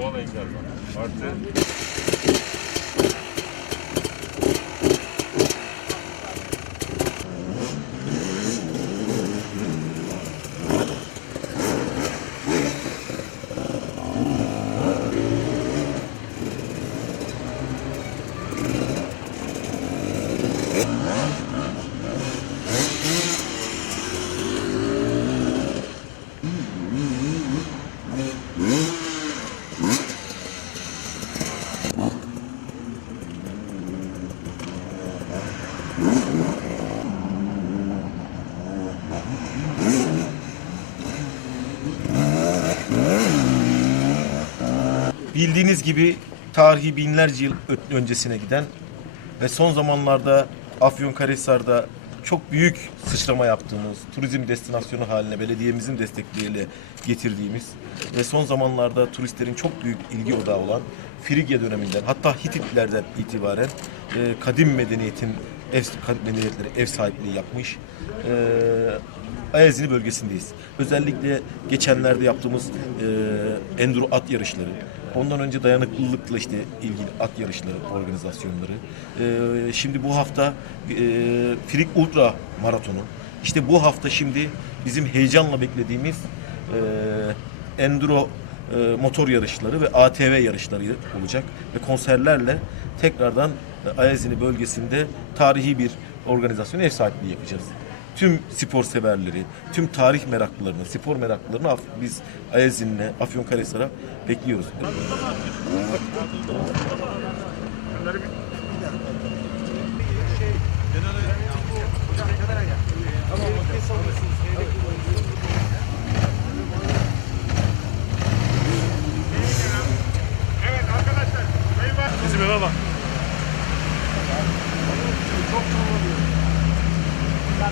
doğal engel var. Artı Bildiğiniz gibi tarihi binlerce yıl öncesine giden ve son zamanlarda Afyonkarahisar'da çok büyük sıçrama yaptığımız, turizm destinasyonu haline belediyemizin destekleriyle getirdiğimiz ve son zamanlarda turistlerin çok büyük ilgi odağı olan Frigya döneminden hatta Hititlerden itibaren e, kadim medeniyetin ev, medeniyetleri ev sahipliği yapmış e, Ayazini bölgesindeyiz. Özellikle geçenlerde yaptığımız e, enduro at yarışları, ondan önce dayanıklılıkla işte ilgili at yarışları organizasyonları. E, şimdi bu hafta e, Frik Ultra Maratonu. İşte bu hafta şimdi bizim heyecanla beklediğimiz e, enduro e, motor yarışları ve ATV yarışları olacak ve konserlerle tekrardan Ayazini bölgesinde tarihi bir organizasyon ev sahipliği yapacağız tüm spor severleri, tüm tarih meraklılarını, spor meraklılarını biz Ayazin'le Afyonkarahisar'a bekliyoruz. bizim eve bak.